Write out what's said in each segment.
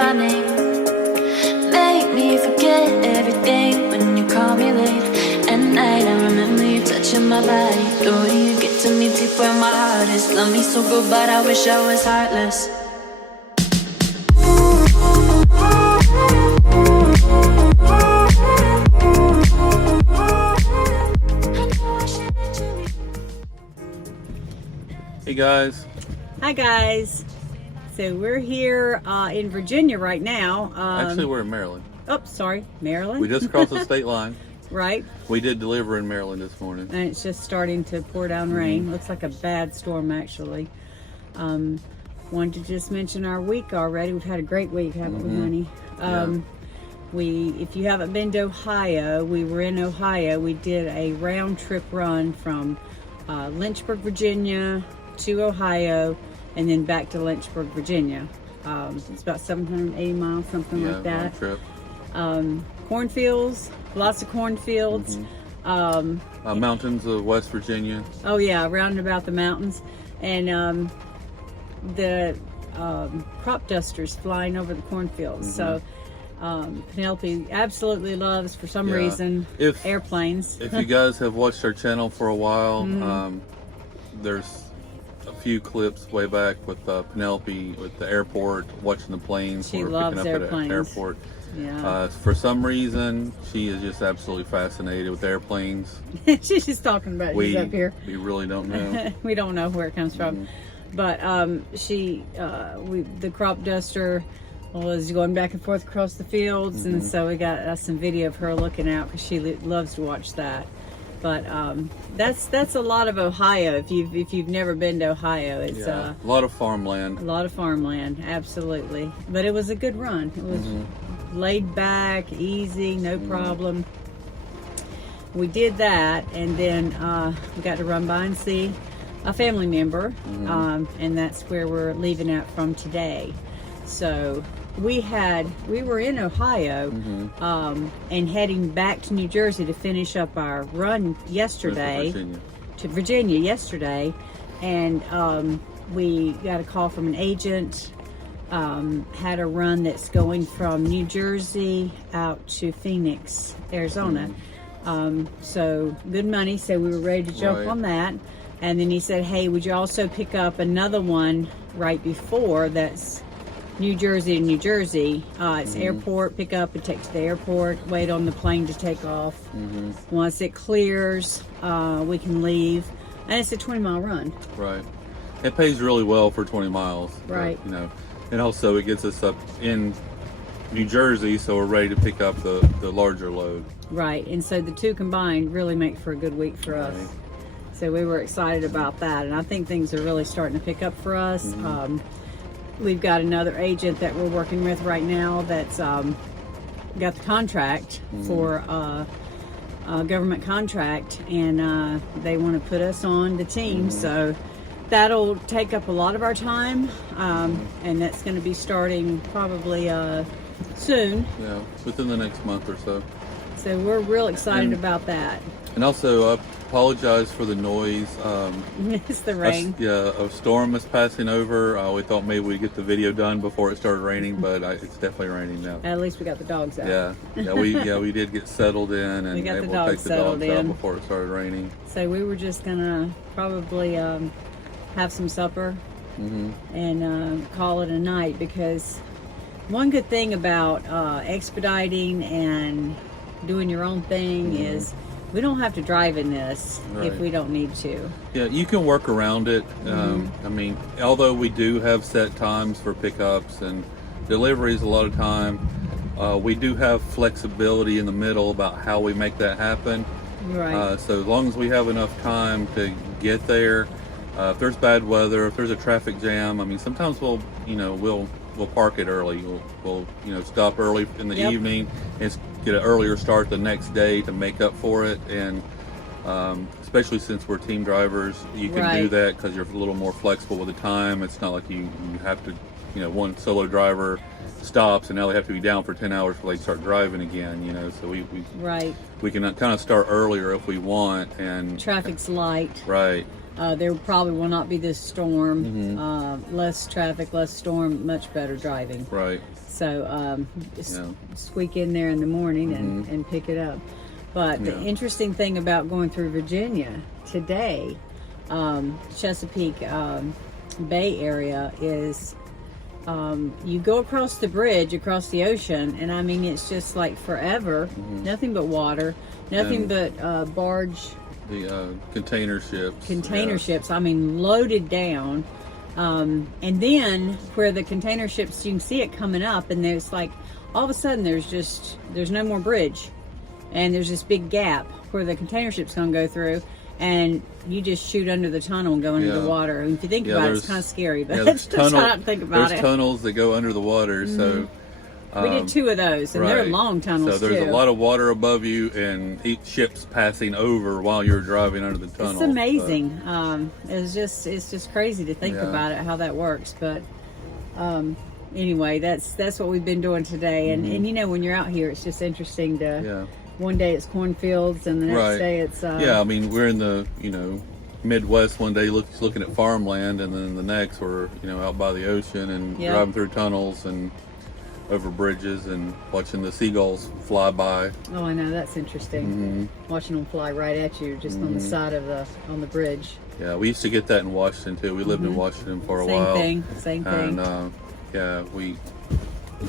my name. Make me forget everything when you call me late at night. I remember you touching my body. The way you get to me deep where my heart is. Love me so good, but I wish I was heartless. Hey guys. Hi guys. So we're here in Virginia right now. Actually, we're in Maryland. Oh, sorry, Maryland. We just crossed the state line. Right. We did deliver in Maryland this morning. And it's just starting to pour down rain. Looks like a bad storm actually. Wanted to just mention our week already. We've had a great week, haven't we, honey? If you haven't been to Ohio, we were in Ohio. We did a round trip run from Lynchburg, Virginia to Ohio, and then back to Lynchburg, Virginia. It's about 780 miles, something like that. Round trip. Cornfields, lots of cornfields. Mountains of West Virginia. Oh yeah, around and about the mountains, and the crop dusters flying over the cornfields. So Penelope absolutely loves, for some reason, airplanes. If you guys have watched our channel for a while, there's a few clips way back with Penelope with the airport, watching the planes. She We're loves picking up airplanes. at an airport. Yeah. For some reason, she is just absolutely fascinated with airplanes. She's just talking about it. She's up here. We really don't know. We don't know where it comes from. But the crop duster was going back and forth across the fields, and so we got some video of her looking out because she loves to watch that. But that's a lot of Ohio. If you've never been to Ohio, it's a lot of farmland. A lot of farmland, absolutely. But it was a good run. It was laid back, easy, no problem. We did that, and then we got to run by and see a family member, and that's where we're leaving out from today. So we were in Ohio and heading back to New Jersey to finish up our run yesterday to Virginia yesterday, and we got a call from an agent. Had a run that's going from New Jersey out to Phoenix, Arizona. So good money, so we were ready to jump on that. And then he said, hey, would you also pick up another one right before that's New Jersey to New Jersey? It's airport, pick up and take to the airport, wait on the plane to take off. Once it clears, we can leave. And it's a 20-mile run. Right. It pays really well for 20 miles. Right. But, and also it gets us up in New Jersey, so we're ready to pick up the larger load. Right. And so the two combined really make for a good week for us. So we were excited about that, and I think things are really starting to pick up for us. We've got another agent that we're working with right now that's got the contract for a government contract, and they want to put us on the team. So that'll take up a lot of our time, and that's going to be starting probably soon. Yeah, within the next month or so. So we're real excited about that. And also, I apologize for the noise. It's the rain. A storm is passing over. We thought maybe we'd get the video done before it started raining, but it's definitely raining now. At least we got the dogs out. We did get settled in, and We got the able to dogs take the settled dogs out in. before it started raining. So we were just gonna probably have some supper and call it a night, because one good thing about expediting and doing your own thing is we don't have to drive in this if we don't need to. Yeah, you can work around it. I mean, although we do have set times for pickups and deliveries a lot of time, we do have flexibility in the middle about how we make that happen. Right. So as long as we have enough time to get there, if there's bad weather, if there's a traffic jam, I mean, sometimes we'll park it early. We'll stop early in the evening and get an earlier start the next day to make up for it. And especially since we're team drivers, you can do that because you're a little more flexible with the time. It's not like you have to, one solo driver stops and now they have to be down for 10 hours before they start driving again, so we can kind of start earlier if we want. And traffic's light. Right. There probably will not be this storm. Mm-hmm. Less traffic, less storm, much better driving. Right. So just Yeah. squeak in there in the morning and pick it up. But the Yeah. interesting thing about going through Virginia today, Chesapeake Bay area, is you go across the bridge, across the ocean, and I mean, it's just like forever. Nothing but water, nothing but barge The container ships. container yeah. ships. I mean, loaded down. And then where the container ships, you can see it coming up, and there's like all of a sudden there's no more bridge, and there's this big gap where the container ship's gonna go through, and you just shoot under the tunnel and go into the Yeah. water. And if you think Yeah, about it, there's- it's kind of scary, but Yeah, just there's try not to think about there's it. tunnels that go under the water, so We did 2 of those, and they're right. long tunnels So there's too. a lot of water above you, and each ship's passing over while you're driving under the tunnel. It's amazing. It's just crazy to think Yeah. about it, how that works. But anyway, that's what we've been doing today. And you know, when you're out here, it's just interesting to. Mm-hmm. Yeah. One day it's cornfields, and the next Right. day it's. Yeah, I mean, we're in the Midwest one day looking at farmland, and then the next we're out by the ocean and Yeah. driving through tunnels and over bridges and watching the seagulls fly by. Oh, I know, that's interesting. Watching them fly right at you, just on the side of the bridge. Yeah, we used to get that in Washington too. We lived in Washington for a Same while. thing. Same thing. And yeah, we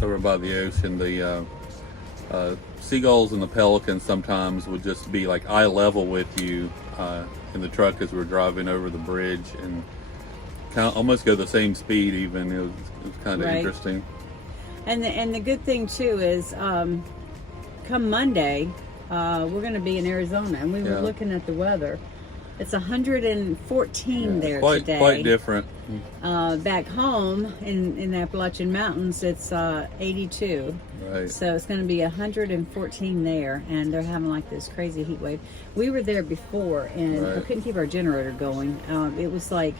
over by the ocean. The seagulls and the pelicans sometimes would just be like eye level with you in the truck as we're driving over the bridge, and kind of almost go the same speed. Even it was kind of Right. interesting. And the good thing too is, come Monday, we're going to be in Arizona, and we were Yeah. looking at the weather. It's 114 there quite today. quite different. Back home in the Appalachian Mountains, it's 82. Right. So it's going to be 114 there, and they're having like this crazy heat wave. We were there before, and we Right. couldn't keep our generator going. It was like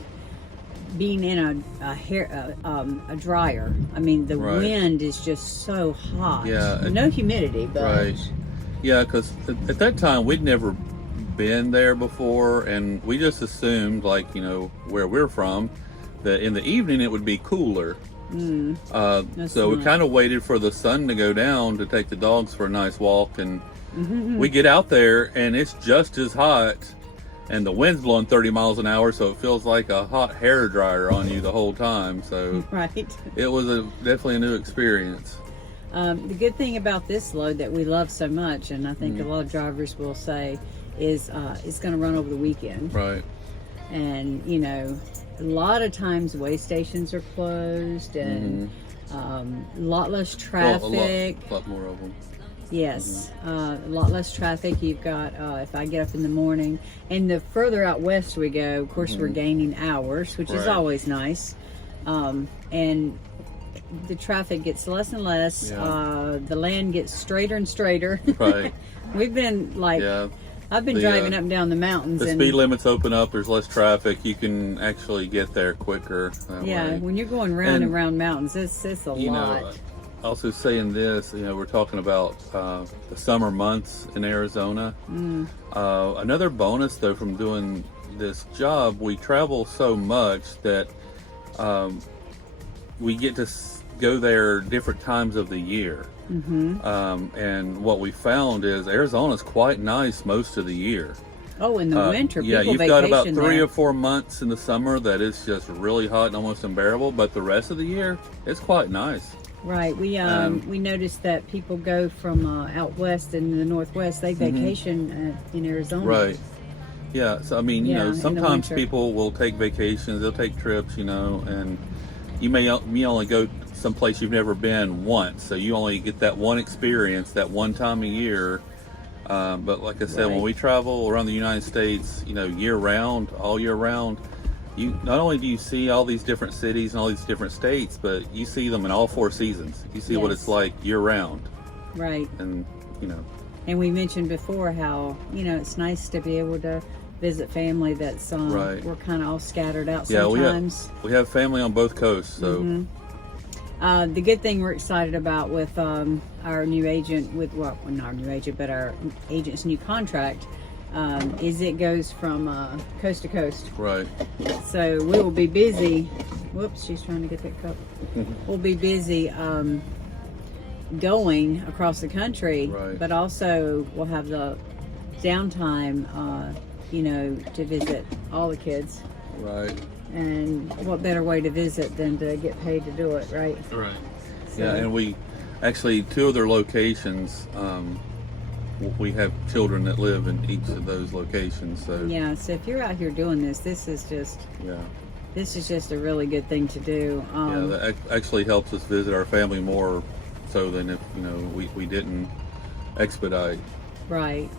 being in a dryer. I mean, the Right. wind is just so hot. Yeah. No humidity, but Right. Yeah, because at that time we'd never been there before, and we just assumed, like where we're from, that in the evening it would be cooler. That's So we not- kind of waited for the sun to go down to take the dogs for a nice walk, and we get out there and it's just as hot, and the wind's blowing 30 miles an hour, so it feels like a hot hair dryer on you the whole time. So right. it was definitely a new experience. The good thing about this load that we love so much, and I think Mm-hmm. a lot of drivers will say, is it's going to run over the weekend. Right. And a lot of times way stations are closed, and a lot less Mm-hmm. Well, traffic. a lot more of them. Yes, a lot less traffic. You've got, if I get up in the morning, and the further out west we go, of course, we're gaining hours, which is Mm-hmm. Right. always nice. And the traffic gets less and less. Yeah. The land gets straighter and straighter. Right. We've been like, Yeah. I've been The, driving up and down the mountains. The and speed limits open up. There's less traffic. You can actually get there quicker. That yeah, way. when you're going round and And, round mountains, it's a lot. Also saying this, we're talking about the summer months in Arizona. Another bonus, though, from doing this job, we travel so much that we get to go there different times of the year. And what we found is Arizona's quite nice most of the year. Oh, in the winter, Yeah, people you've got about vacation 3 there. or 4 months in the summer that is just really hot and almost unbearable, but the rest of the year, it's quite nice. Right. We noticed that people go from out west and the northwest. They vacation in Arizona. Right. Yeah. So I mean, Yeah, in the sometimes winter. people will take vacations. They'll take trips. And you only go someplace you've never been once, so you only get that one experience that one time a year. But like I said, when Right. we travel around the United States, year round, all year round, you not only do you see all these different cities and all these different states, but you see them in all 4 seasons. You see what Yes. it's like year round, Right. and And we mentioned before how it's nice to be able to visit family that's Right. we're kind of all scattered out yeah, sometimes. we have family on both coasts, so. The good thing we're excited about with our new agent, not our new agent, but our agent's new contract, is it goes from coast to coast. Right. So we will be busy. Whoops, she's trying to get that cup. We'll be busy going across the country, Right. but also we'll have the downtime, to visit all the kids. Right. And what better way to visit than to get paid to do it, right? Right. So- Yeah, and we actually, two of their locations, we have children that live in each of those locations. So Yeah, so if you're out here doing this, this is just a really good thing to do. That actually helps us visit our family more so than if we didn't expedite. Right.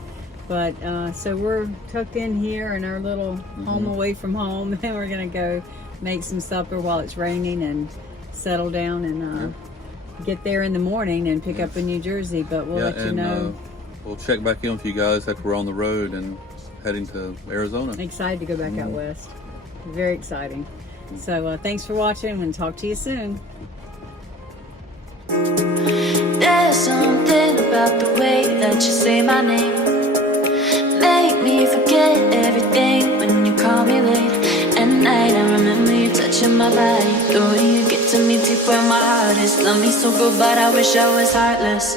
But so we're tucked in here in our little home away from home, and we're gonna go make some supper while it's raining and settle down and get there in the morning and pick up in New Jersey. But we'll let you know. We'll check back in with you guys after we're on the road and heading to Arizona. Excited to go back out west. Very exciting. So thanks for watching, and talk to you soon. There's something about the way that you say my name. Make me forget everything when you call me late at night. I remember you touching my body. The way you get to me deep where my heart is. Love me so good, but I wish I was heartless.